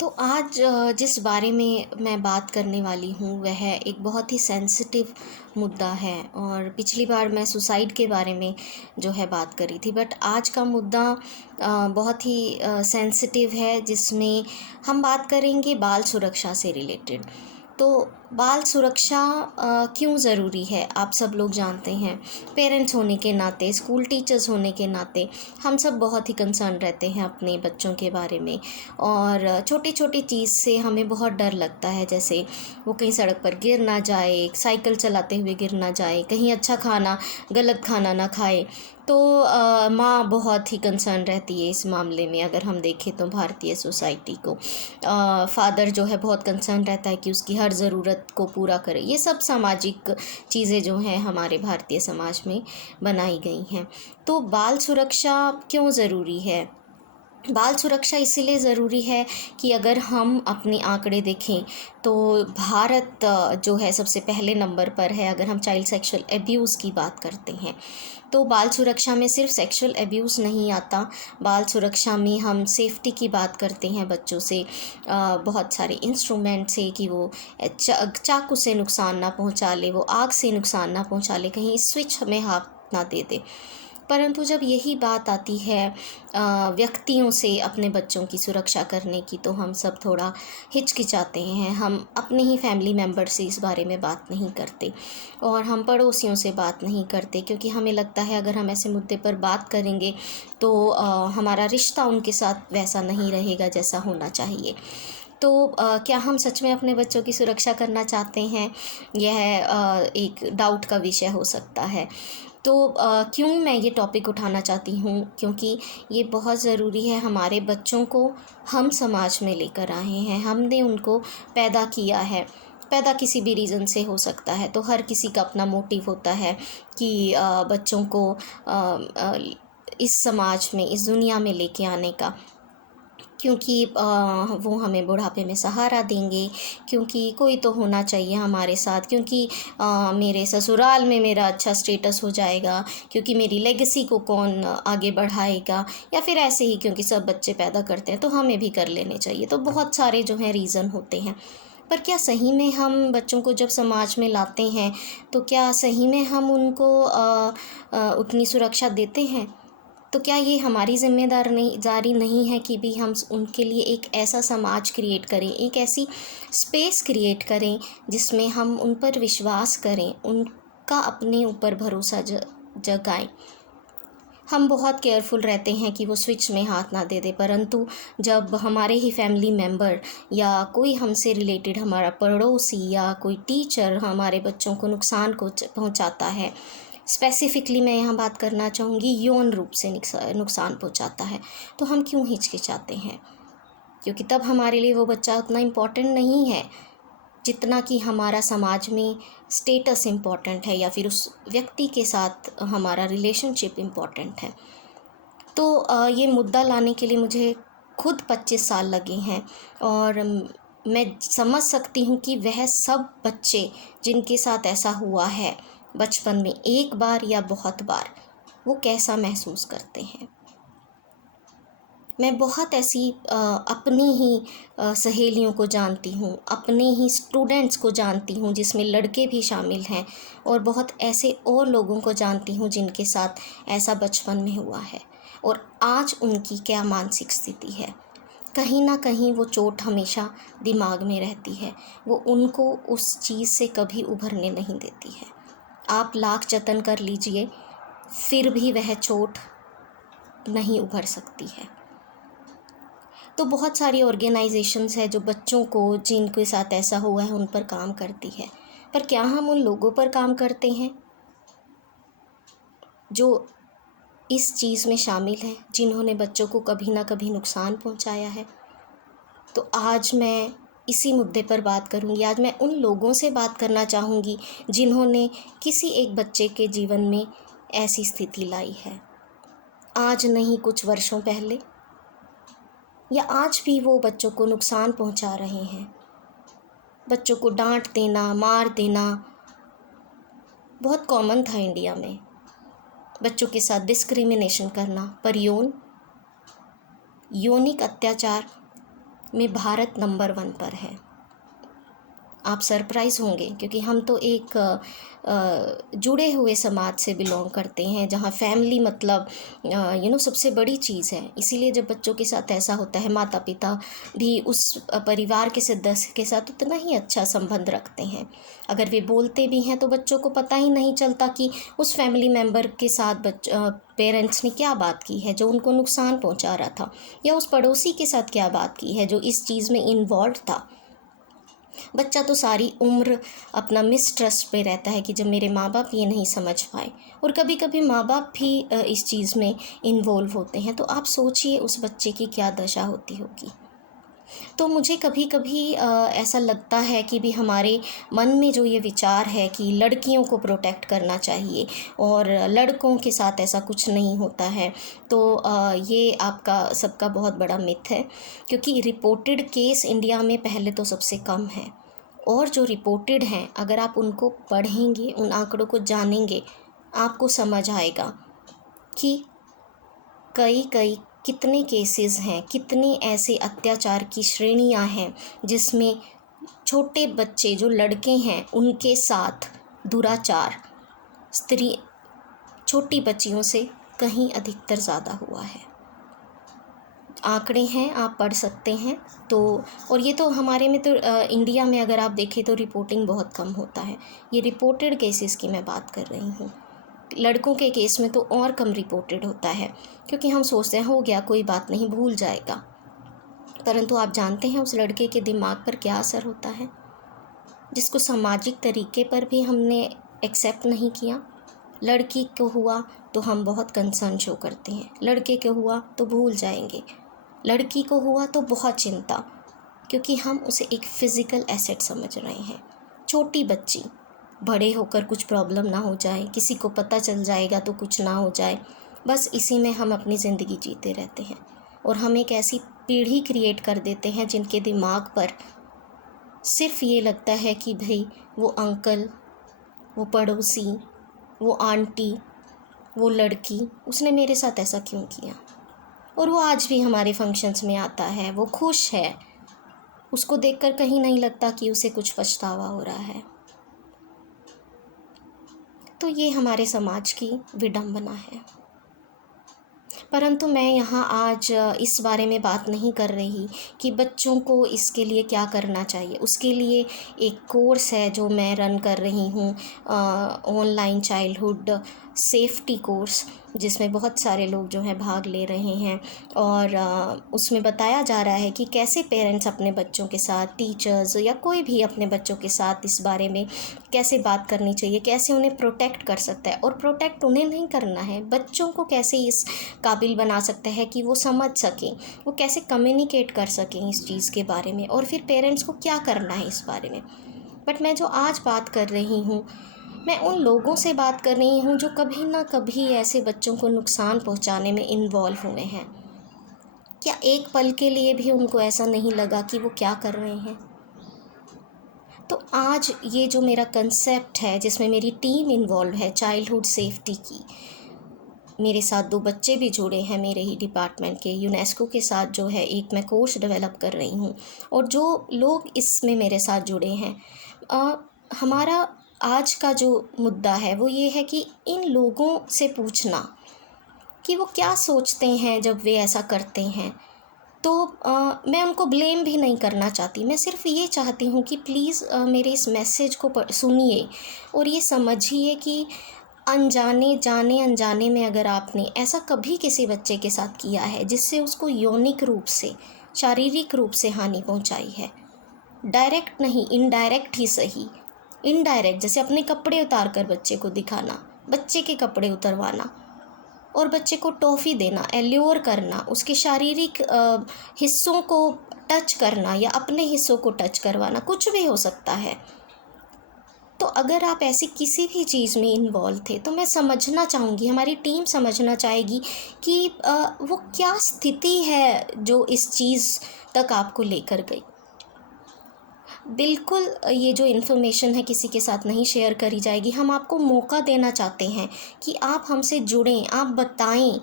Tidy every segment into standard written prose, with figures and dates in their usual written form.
तो आज जिस बारे में मैं बात करने वाली हूँ वह एक बहुत ही सेंसिटिव मुद्दा है। और पिछली बार मैं सुसाइड के बारे में जो है बात करी थी, बट आज का मुद्दा बहुत ही सेंसिटिव है, जिसमें हम बात करेंगे बाल सुरक्षा से रिलेटेड। तो बाल सुरक्षा क्यों ज़रूरी है, आप सब लोग जानते हैं। पेरेंट्स होने के नाते, स्कूल टीचर्स होने के नाते हम सब बहुत ही कंसर्न रहते हैं अपने बच्चों के बारे में। और छोटी छोटी चीज़ से हमें बहुत डर लगता है, जैसे वो कहीं सड़क पर गिर ना जाए, साइकिल चलाते हुए गिर ना जाए, कहीं अच्छा खाना गलत खाना ना खाए। तो माँ बहुत ही कंसर्न रहती है इस मामले में। अगर हम देखें तो भारतीय सोसाइटी को फादर जो है बहुत कंसर्न रहता है कि उसकी हर ज़रूरत को पूरा करे। ये सब सामाजिक चीज़ें जो हैं हमारे भारतीय समाज में बनाई गई हैं। तो बाल सुरक्षा क्यों ज़रूरी है? बाल सुरक्षा इसीलिए ज़रूरी है कि अगर हम अपने आंकड़े देखें तो भारत जो है सबसे पहले नंबर पर है। अगर हम चाइल्ड सेक्सुअल एब्यूज़ की बात करते हैं तो बाल सुरक्षा में सिर्फ सेक्सुअल एब्यूज़ नहीं आता। बाल सुरक्षा में हम सेफ्टी की बात करते हैं बच्चों से, बहुत सारे इंस्ट्रूमेंट से, कि वो चाकू से नुकसान ना पहुंचा ले, वो आग से नुकसान ना पहुंचा ले, कहीं स्विच हमें हाथ ना दे दे। परंतु जब यही बात आती है व्यक्तियों से अपने बच्चों की सुरक्षा करने की, तो हम सब थोड़ा हिचकिचाते हैं। हम अपने ही फैमिली मेम्बर से इस बारे में बात नहीं करते और हम पड़ोसियों से बात नहीं करते, क्योंकि हमें लगता है अगर हम ऐसे मुद्दे पर बात करेंगे तो हमारा रिश्ता उनके साथ वैसा नहीं रहेगा जैसा होना चाहिए। तो क्या हम सच में अपने बच्चों की सुरक्षा करना चाहते हैं? यह एक डाउट का विषय हो सकता है। तो क्यों मैं ये टॉपिक उठाना चाहती हूँ? क्योंकि ये बहुत ज़रूरी है। हमारे बच्चों को हम समाज में लेकर आए हैं, हमने उनको पैदा किया है। पैदा किसी भी रीज़न से हो सकता है, तो हर किसी का अपना मोटिव होता है कि बच्चों को इस समाज में, इस दुनिया में लेके आने का, क्योंकि वो हमें बुढ़ापे में सहारा देंगे, क्योंकि कोई तो होना चाहिए हमारे साथ, क्योंकि मेरे ससुराल में मेरा अच्छा स्टेटस हो जाएगा, क्योंकि मेरी लेगेसी को कौन आगे बढ़ाएगा, या फिर ऐसे ही क्योंकि सब बच्चे पैदा करते हैं तो हमें भी कर लेने चाहिए। तो बहुत सारे जो हैं रीज़न होते हैं। पर क्या सही में हम बच्चों को जब समाज में लाते हैं तो क्या सही में हम उनको उतनी सुरक्षा देते हैं? तो क्या ये हमारी ज़िम्मेदारी नहीं है कि भी हम उनके लिए एक ऐसा समाज क्रिएट करें, एक ऐसी स्पेस क्रिएट करें जिसमें हम उन पर विश्वास करें, उनका अपने ऊपर भरोसा जगाएं। हम बहुत केयरफुल रहते हैं कि वो स्विच में हाथ ना दे दे, परंतु जब हमारे ही फैमिली मेम्बर या कोई हमसे रिलेटेड हमारा पड़ोसी या कोई टीचर हमारे बच्चों को नुकसान को पहुंचाता है, स्पेसिफ़िकली मैं यहाँ बात करना चाहूँगी यौन रूप से नुकसान पहुँचाता है, तो हम क्यों हिचकिचाते हैं? क्योंकि तब हमारे लिए वो बच्चा उतना इम्पोर्टेंट नहीं है जितना कि हमारा समाज में स्टेटस इम्पोर्टेंट है, या फिर उस व्यक्ति के साथ हमारा रिलेशनशिप इम्पोर्टेंट है। तो ये मुद्दा लाने के लिए मुझे खुद 25 साल लगे हैं, और मैं समझ सकती हूँ कि वह सब बच्चे जिनके साथ ऐसा हुआ है बचपन में, एक बार या बहुत बार, वो कैसा महसूस करते हैं। मैं बहुत ऐसी अपनी ही सहेलियों को जानती हूँ, अपने ही स्टूडेंट्स को जानती हूँ जिसमें लड़के भी शामिल हैं, और बहुत ऐसे और लोगों को जानती हूँ जिनके साथ ऐसा बचपन में हुआ है, और आज उनकी क्या मानसिक स्थिति है। कहीं ना कहीं वो चोट हमेशा दिमाग में रहती है, वो उनको उस चीज़ से कभी उभरने नहीं देती है। आप लाख जतन कर लीजिए, फिर भी वह चोट नहीं उभर सकती है। तो बहुत सारी ऑर्गेनाइजेशंस है जो बच्चों को जिनके साथ ऐसा हुआ है उन पर काम करती है, पर क्या हम उन लोगों पर काम करते हैं जो इस चीज़ में शामिल हैं, जिन्होंने बच्चों को कभी ना कभी नुकसान पहुंचाया है? तो आज मैं इसी मुद्दे पर बात करूंगी। आज मैं उन लोगों से बात करना चाहूँगी जिन्होंने किसी एक बच्चे के जीवन में ऐसी स्थिति लाई है, आज नहीं कुछ वर्षों पहले, या आज भी वो बच्चों को नुकसान पहुंचा रहे हैं। बच्चों को डांट देना, मार देना बहुत कॉमन था इंडिया में। बच्चों के साथ डिस्क्रिमिनेशन करना, पर यौनिक अत्याचार में भारत नंबर 1 पर है। आप सरप्राइज़ होंगे क्योंकि हम तो एक जुड़े हुए समाज से बिलोंग करते हैं जहाँ फैमिली मतलब सबसे बड़ी चीज़ है। इसीलिए जब बच्चों के साथ ऐसा होता है, माता पिता भी उस परिवार के सदस्य के साथ उतना ही अच्छा संबंध रखते हैं। अगर वे बोलते भी हैं तो बच्चों को पता ही नहीं चलता कि उस फैमिली मेम्बर के साथ पेरेंट्स ने क्या बात की है जो उनको नुकसान पहुंचा रहा था, या उस पड़ोसी के साथ क्या बात की है जो इस चीज़ में इन्वॉल्व था। बच्चा तो सारी उम्र अपना मिसट्रस्ट पे रहता है कि जब मेरे माँ बाप ये नहीं समझ पाए, और कभी कभी माँ बाप भी इस चीज़ में इन्वॉल्व होते हैं। तो आप सोचिए उस बच्चे की क्या दशा होती होगी। तो मुझे कभी कभी ऐसा लगता है कि भी हमारे मन में जो ये विचार है कि लड़कियों को प्रोटेक्ट करना चाहिए और लड़कों के साथ ऐसा कुछ नहीं होता है, तो ये आपका सबका बहुत बड़ा मिथ है। क्योंकि रिपोर्टेड केस इंडिया में पहले तो सबसे कम है, और जो रिपोर्टेड हैं अगर आप उनको पढ़ेंगे, उन आंकड़ों को जानेंगे, आपको समझ आएगा कि कई कितने केसेस हैं, कितने ऐसे अत्याचार की श्रेणियां हैं जिसमें छोटे बच्चे जो लड़के हैं उनके साथ दुराचार स्त्री छोटी बच्चियों से कहीं अधिकतर ज़्यादा हुआ है। आंकड़े हैं, आप पढ़ सकते हैं। तो और ये तो हमारे में तो इंडिया में अगर आप देखें तो रिपोर्टिंग बहुत कम होता है। ये रिपोर्टेड केसेस की मैं बात कर रही हूँ। लड़कों के केस में तो और कम रिपोर्टेड होता है, क्योंकि हम सोचते हैं हो गया, कोई बात नहीं, भूल जाएगा। परंतु आप जानते हैं उस लड़के के दिमाग पर क्या असर होता है, जिसको सामाजिक तरीके पर भी हमने एक्सेप्ट नहीं किया। लड़की को हुआ तो हम बहुत कंसर्न शो करते हैं, लड़के को हुआ तो भूल जाएंगे, लड़की को हुआ तो बहुत चिंता, क्योंकि हम उसे एक फ़िज़िकल एसेट समझ रहे हैं। छोटी बच्ची, बड़े होकर कुछ प्रॉब्लम ना हो जाए, किसी को पता चल जाएगा तो कुछ ना हो जाए, बस इसी में हम अपनी ज़िंदगी जीते रहते हैं। और हम एक ऐसी पीढ़ी क्रिएट कर देते हैं जिनके दिमाग पर सिर्फ ये लगता है कि भाई वो अंकल, वो पड़ोसी, वो आंटी, वो लड़की, उसने मेरे साथ ऐसा क्यों किया। और वो आज भी हमारे फंक्शंस में आता है, वो खुश है, उसको देखकर कहीं नहीं लगता कि उसे कुछ पछतावा हो रहा है। तो ये हमारे समाज की विडंबना है। परंतु मैं यहाँ आज इस बारे में बात नहीं कर रही कि बच्चों को इसके लिए क्या करना चाहिए। उसके लिए एक कोर्स है जो मैं रन कर रही हूँ, ऑनलाइन चाइल्डहुड सेफ्टी कोर्स, जिसमें बहुत सारे लोग जो हैं भाग ले रहे हैं। और उसमें बताया जा रहा है कि कैसे पेरेंट्स अपने बच्चों के साथ, टीचर्स या कोई भी अपने बच्चों के साथ इस बारे में कैसे बात करनी चाहिए, कैसे उन्हें प्रोटेक्ट कर सकता है। और प्रोटेक्ट उन्हें नहीं करना है, बच्चों को कैसे इस काबिल बना सकता है कि वो समझ सकें, वो कैसे कम्युनिकेट कर सकें इस चीज़ के बारे में, और फिर पेरेंट्स को क्या करना है इस बारे में। बट मैं जो आज बात कर रही हूँ, मैं उन लोगों से बात कर रही हूँ जो कभी ना कभी ऐसे बच्चों को नुकसान पहुँचाने में इन्वॉल्व हुए हैं। क्या एक पल के लिए भी उनको ऐसा नहीं लगा कि वो क्या कर रहे हैं? तो आज ये जो मेरा कंसेप्ट है, जिसमें मेरी टीम इन्वॉल्व है चाइल्डहुड सेफ्टी की, मेरे साथ 2 बच्चे भी जुड़े हैं मेरे ही डिपार्टमेंट के, यूनेस्को के साथ जो है एक मैं कोर्स डेवलप कर रही हूँ, और जो लोग इसमें मेरे साथ जुड़े हैं, हमारा आज का जो मुद्दा है वो ये है कि इन लोगों से पूछना कि वो क्या सोचते हैं जब वे ऐसा करते हैं। तो मैं उनको ब्लेम भी नहीं करना चाहती, मैं सिर्फ ये चाहती हूँ कि प्लीज़ मेरे इस मैसेज को सुनिए और ये समझिए कि अनजाने जाने अनजाने में अगर आपने ऐसा कभी किसी बच्चे के साथ किया है जिससे उसको यौनिक रूप से, शारीरिक रूप से हानि पहुंचाई है, डायरेक्ट नहीं, इनडायरेक्ट ही सही, इनडायरेक्ट, जैसे अपने कपड़े उतार कर बच्चे को दिखाना, बच्चे के कपड़े उतरवाना और बच्चे को टॉफ़ी देना, एल्योर करना, उसके शारीरिक हिस्सों को टच करना या अपने हिस्सों को टच करवाना, कुछ भी हो सकता है। तो अगर आप ऐसी किसी भी चीज़ में इन्वॉल्व थे तो मैं समझना चाहूँगी, हमारी टीम समझना चाहेगी कि वो क्या स्थिति है जो इस चीज़ तक आपको लेकर गई। बिल्कुल ये जो इन्फॉर्मेशन है किसी के साथ नहीं शेयर करी जाएगी। हम आपको मौका देना चाहते हैं कि आप हमसे जुड़ें, आप बताएं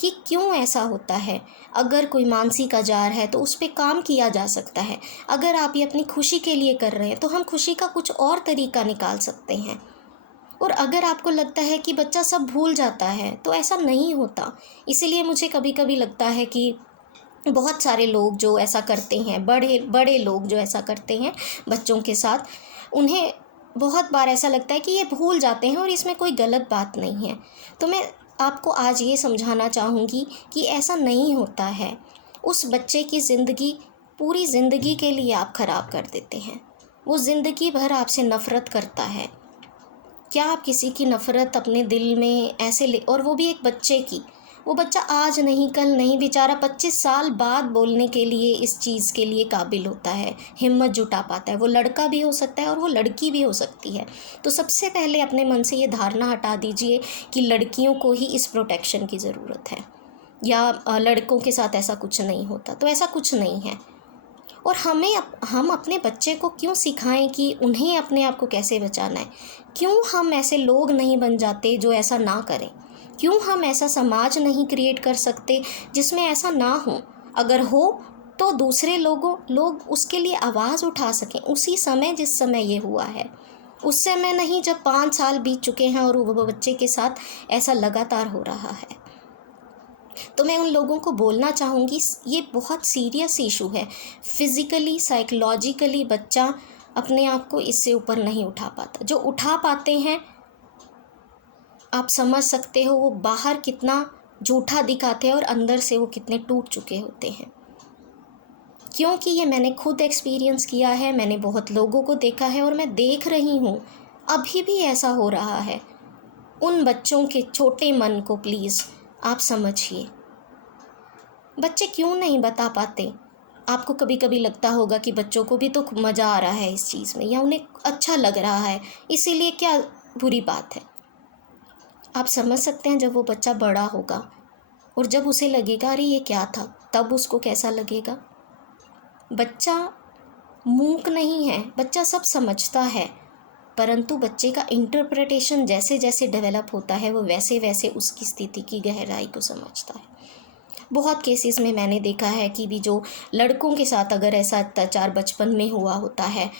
कि क्यों ऐसा होता है। अगर कोई मानसिक आजार है तो उस पे काम किया जा सकता है। अगर आप ये अपनी खुशी के लिए कर रहे हैं तो हम खुशी का कुछ और तरीका निकाल सकते हैं। और अगर आपको लगता है कि बच्चा सब भूल जाता है तो ऐसा नहीं होता। इसीलिए मुझे कभी कभी लगता है कि बहुत सारे लोग जो ऐसा करते हैं, बड़े बड़े लोग जो ऐसा करते हैं बच्चों के साथ, उन्हें बहुत बार ऐसा लगता है कि ये भूल जाते हैं और इसमें कोई गलत बात नहीं है। तो मैं आपको आज ये समझाना चाहूँगी कि ऐसा नहीं होता है। उस बच्चे की ज़िंदगी, पूरी ज़िंदगी के लिए आप ख़राब कर देते हैं। वो ज़िंदगी भर आपसे नफ़रत करता है। क्या आप किसी की नफ़रत अपने दिल में ऐसे ले, और वो भी एक बच्चे की। वो बच्चा आज नहीं कल नहीं, बेचारा 25 साल बाद बोलने के लिए इस चीज़ के लिए काबिल होता है, हिम्मत जुटा पाता है। वो लड़का भी हो सकता है और वो लड़की भी हो सकती है। तो सबसे पहले अपने मन से ये धारणा हटा दीजिए कि लड़कियों को ही इस प्रोटेक्शन की ज़रूरत है, या लड़कों के साथ ऐसा कुछ नहीं होता। तो ऐसा कुछ नहीं है। और हम अपने बच्चे को क्यों सिखाएं कि उन्हें अपने आप को कैसे बचाना है। क्यों हम ऐसे लोग नहीं बन जाते जो ऐसा ना करें। क्यों हम ऐसा समाज नहीं क्रिएट कर सकते जिसमें ऐसा ना हो। अगर हो तो दूसरे लोग उसके लिए आवाज़ उठा सकें उसी समय जिस समय ये हुआ है। उस समय नहीं जब 5 साल बीत चुके हैं और वो बच्चे के साथ ऐसा लगातार हो रहा है। तो मैं उन लोगों को बोलना चाहूँगी, ये बहुत सीरियस इशू है। फिज़िकली, साइकोलॉजिकली बच्चा अपने आप को इससे ऊपर नहीं उठा पाता। जो उठा पाते हैं, आप समझ सकते हो वो बाहर कितना झूठा दिखाते हैं और अंदर से वो कितने टूट चुके होते हैं। क्योंकि ये मैंने खुद एक्सपीरियंस किया है, मैंने बहुत लोगों को देखा है और मैं देख रही हूँ अभी भी ऐसा हो रहा है। उन बच्चों के छोटे मन को प्लीज़ आप समझिए। बच्चे क्यों नहीं बता पाते। आपको कभी कभी लगता होगा कि बच्चों को भी तो मज़ा आ रहा है इस चीज़ में, या उन्हें अच्छा लग रहा है, इसीलिए क्या बुरी बात है। आप समझ सकते हैं जब वो बच्चा बड़ा होगा और जब उसे लगेगा अरे ये क्या था, तब उसको कैसा लगेगा। बच्चा मूक नहीं है, बच्चा सब समझता है, परंतु बच्चे का इंटरप्रिटेशन जैसे जैसे डेवलप होता है वो वैसे वैसे उसकी स्थिति की गहराई को समझता है। बहुत केसेस में मैंने देखा है कि भी जो लड़कों के साथ अगर ऐसा अत्याचार बचपन में हुआ होता है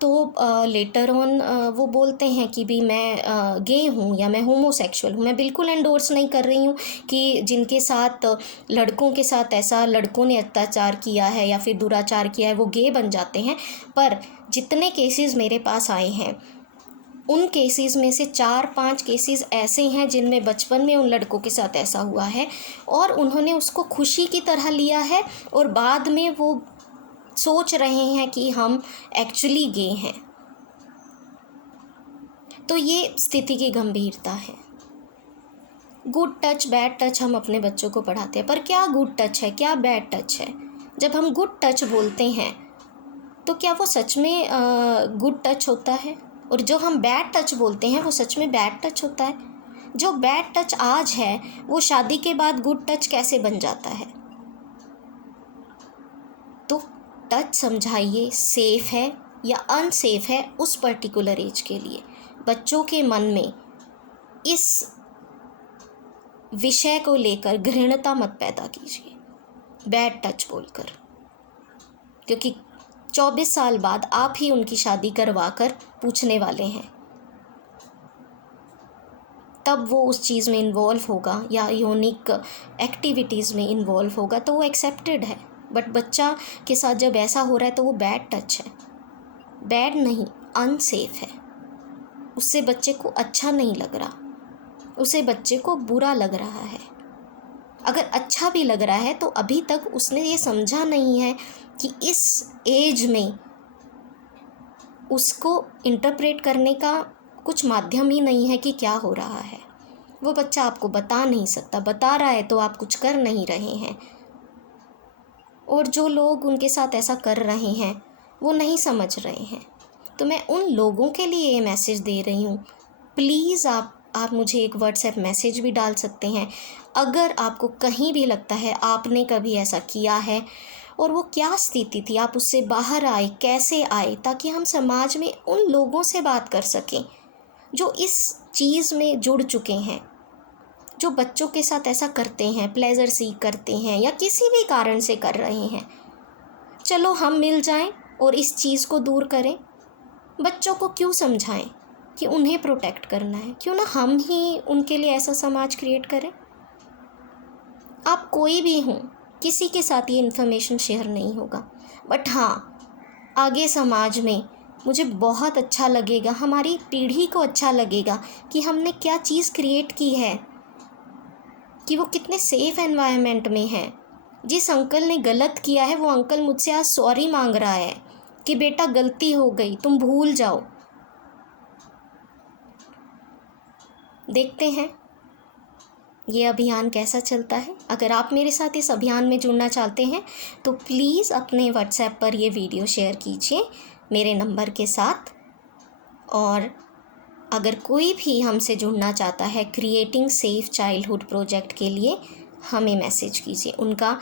तो लेटर ऑन वो बोलते हैं कि भी मैं गे हूँ या मैं होमोसेक्सुअल हूँ। मैं बिल्कुल एंडोर्स नहीं कर रही हूँ कि जिनके साथ लड़कों के साथ ऐसा लड़कों ने अत्याचार किया है या फिर दुराचार किया है वो गे बन जाते हैं। पर जितने केसेस मेरे पास आए हैं उन केसेस में से 4-5 केसेस ऐसे हैं जिनमें बचपन में उन लड़कों के साथ ऐसा हुआ है और उन्होंने उसको खुशी की तरह लिया है और बाद में वो सोच रहे हैं कि हम एक्चुअली गे हैं। तो ये स्थिति की गंभीरता है। गुड टच बैड टच हम अपने बच्चों को पढ़ाते हैं, पर क्या गुड टच है, क्या बैड टच है। जब हम गुड टच बोलते हैं तो क्या वो सच में गुड टच होता है, और जो हम बैड टच बोलते हैं वो सच में बैड टच होता है। जो बैड टच आज है वो शादी के बाद गुड टच कैसे बन जाता है। तो टच समझाइए, सेफ है या अनसेफ है उस पर्टिकुलर एज के लिए। बच्चों के मन में इस विषय को लेकर घृणता मत पैदा कीजिए बैड टच बोलकर, क्योंकि 24 साल बाद आप ही उनकी शादी करवा कर पूछने वाले हैं। तब वो उस चीज़ में इन्वॉल्व होगा या यूनिक एक्टिविटीज़ में इन्वॉल्व होगा तो वो एक्सेप्टेड है। बट बच्चा के साथ जब ऐसा हो रहा है तो वो बैड टच है। बैड नहीं, अनसेफ है। उससे बच्चे को अच्छा नहीं लग रहा, उसे बच्चे को बुरा लग रहा है। अगर अच्छा भी लग रहा है तो अभी तक उसने ये समझा नहीं है कि इस एज में उसको इंटरप्रेट करने का कुछ माध्यम ही नहीं है कि क्या हो रहा है। वो बच्चा आपको बता नहीं सकता, बता रहा है तो आप कुछ कर नहीं रहे हैं। और जो लोग उनके साथ ऐसा कर रहे हैं वो नहीं समझ रहे हैं। तो मैं उन लोगों के लिए ये मैसेज दे रही हूँ, प्लीज़ आप मुझे एक व्हाट्सएप मैसेज भी डाल सकते हैं अगर आपको कहीं भी लगता है आपने कभी ऐसा किया है और वो क्या स्थिति थी, आप उससे बाहर आए, कैसे आए, ताकि हम समाज में उन लोगों से बात कर सकें जो इस चीज़ में जुड़ चुके हैं। जो बच्चों के साथ ऐसा करते हैं, प्लेजर सीक करते हैं या किसी भी कारण से कर रहे हैं, चलो हम मिल जाएं और इस चीज़ को दूर करें। बच्चों को क्यों समझाएं कि उन्हें प्रोटेक्ट करना है? क्यों ना हम ही उनके लिए ऐसा समाज क्रिएट करें। आप कोई भी हों, किसी के साथ ये इन्फॉर्मेशन शेयर नहीं होगा, बट हाँ, आगे समाज में मुझे बहुत अच्छा लगेगा, हमारी पीढ़ी को अच्छा लगेगा कि हमने क्या चीज़ क्रिएट की है, कि वो कितने सेफ़ एनवायरनमेंट में है। जिस अंकल ने गलत किया है वो अंकल मुझसे आज सॉरी मांग रहा है कि बेटा गलती हो गई, तुम भूल जाओ। देखते हैं ये अभियान कैसा चलता है। अगर आप मेरे साथ इस अभियान में जुड़ना चाहते हैं तो प्लीज़ अपने व्हाट्सएप पर ये वीडियो शेयर कीजिए मेरे नंबर के साथ। और अगर कोई भी हमसे जुड़ना चाहता है क्रिएटिंग सेफ चाइल्डहुड प्रोजेक्ट के लिए, हमें मैसेज कीजिए। उनका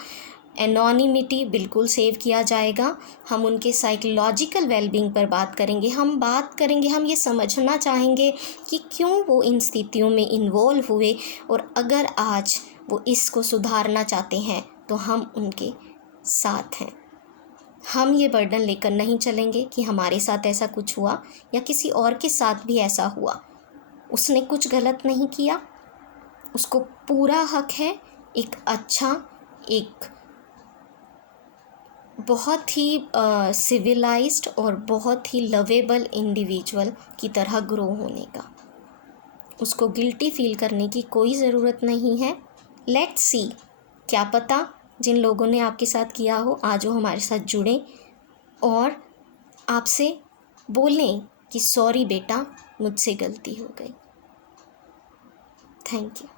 एनोनिमिटी बिल्कुल सेव किया जाएगा। हम उनके साइकोलॉजिकल वेलबींग पर बात करेंगे, हम ये समझना चाहेंगे कि क्यों वो इन स्थितियों में इन्वॉल्व हुए, और अगर आज वो इसको सुधारना चाहते हैं तो हम उनके साथ हैं। हम ये बर्डन लेकर नहीं चलेंगे कि हमारे साथ ऐसा कुछ हुआ या किसी और के साथ भी ऐसा हुआ। उसने कुछ गलत नहीं किया, उसको पूरा हक है एक अच्छा, एक बहुत ही सिविलाइज्ड और बहुत ही लवेबल इंडिविजुअल की तरह ग्रो होने का। उसको गिल्टी फील करने की कोई ज़रूरत नहीं है। लेट्स सी, क्या पता जिन लोगों ने आपके साथ किया हो आज वो हमारे साथ जुड़ें और आपसे बोलें कि सॉरी बेटा, मुझसे गलती हो गई। Thank you.